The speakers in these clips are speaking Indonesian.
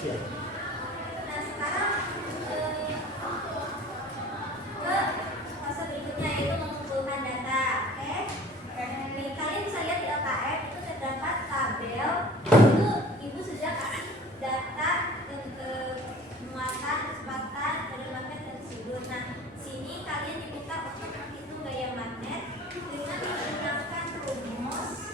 Ya. Nah sekarang ke fase berikutnya yaitu mengumpulkan data. Oke, nih kalian bisa lihat di LKM itu terdapat tabel. Itu ibu sudah kasih data muatan, kecepatan dari magnet dan sudut. Nah sini kalian diminta untuk menghitung gaya magnet dengan menggunakan rumus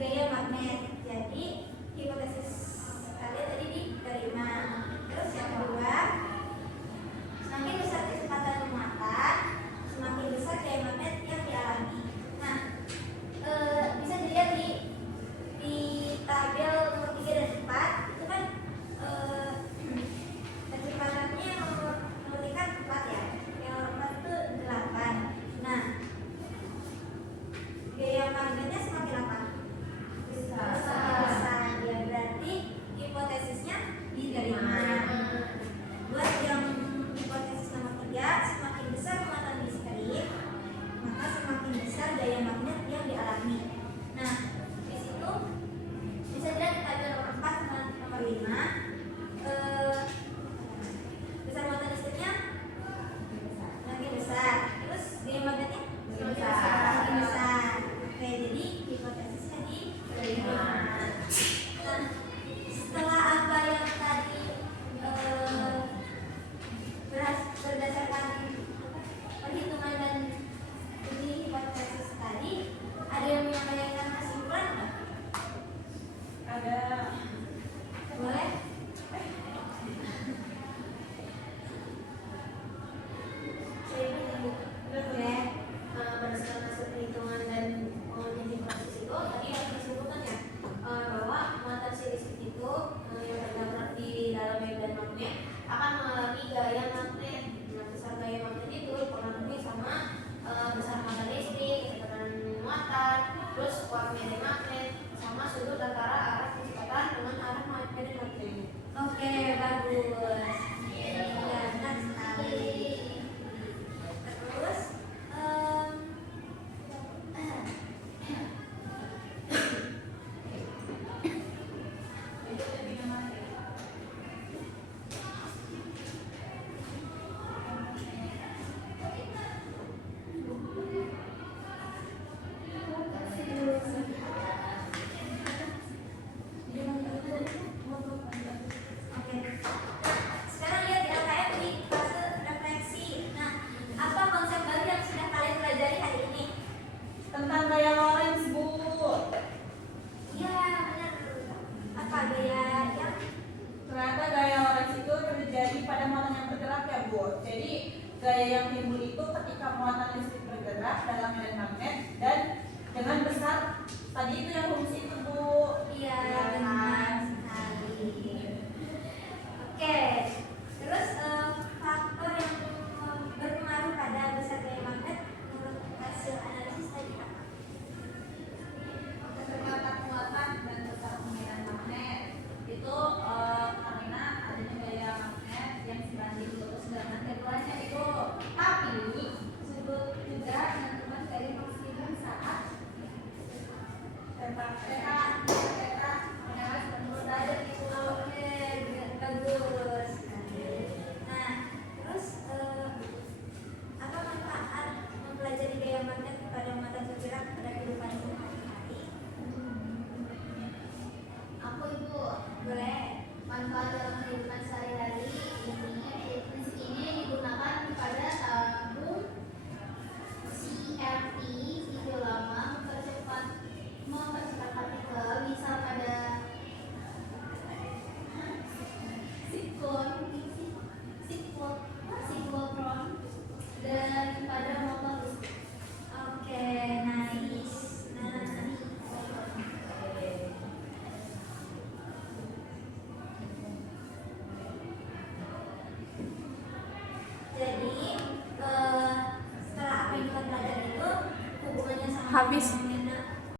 gaya magnet. Jadi hipotesis kalian tadi diterima. Terus yang kedua, semakin besar kecepatan muatan, semakin besar gaya magnet yang dialami. Nah, bisa dilihat di tabel nomor 3 dan 4 itu kan kecepatannya nomor 3 kan 4 ya, yang nomor 4 itu 8. Nah, gaya magnetnya semakin apa? Besar. Ya berarti hipotesisnya diterima. Buat yang hipotesis nomor 3, semakin besar muatan listrik, maka semakin besar gaya magnet yang dialami. Nah, di situ bisa dilihat di tabel nomor 4 sama nomor 5. Besar muatan listriknya semakin besar. Terus gaya magnetnya semakin besar. Oke, jadi hipotesisnya diterima. Nah, setelah apa yang tadi berdasarkan perhitungan dan uji hipotesis tadi, ada yang menyampaikan kesimpulan nggak? Ada. Boleh? Oke. Berdasarkan hasil perhitungan dan pengujian proses itu tadi yang disebutkan ya, bahwa muatan si listrik itu yang terdapat di dalam medan magnet akan mengalami gaya magnet. Nah, besar gaya magnet itu dipengaruhi sama besar muatan listrik, kecepatan muatan, terus kuat medan magnet, sama sudut antara arah kecepatan dengan arah medan magnet. Oke, bagus. Ya, benar sekali. Terus oke. Sekarang lihat di LKM di fase refleksi. Nah, apa konsep baru yang sudah kalian pelajari hari ini? Tentang gaya Lorentz, Bu. Iya, benar. Apa gaya yang Ternyata gaya Lorentz itu terjadi pada muatan yang bergerak ya, Bu. Jadi gaya yang timbul itu ketika muatan listrik bergerak dalam medan magnet dan dengan besar tadi itu yang fungsi itu, Bu. iya, Ya benar kan? sekali. Oke, terus faktor yang berpengaruh pada besar gaya magnet menurut hasil analisis tadi apa? Kecepatan muatan dan besar medan magnet itu karena adanya gaya magnet yang sebanding lurus dengan keduanya itu. Tapi sudut juga menentukan dari maksimum saat tembak menyala menurut Ada itu. Oke, bagus sekali. Nah, terus apa manfaat mempelajari gaya magnet pada muatan bergerak pada kehidupan sehari-hari? Aku Ibu, Boleh. manfaat dalam kehidupan sehari-hari prinsip ini digunakan pada tabung CRT video lama mempercepat partikel, misal pada siklotron dan pada motor listrik. Oke, nice. Nah, jadi setelah apa yang kita pelajari itu hubungannya sama Habis. magnet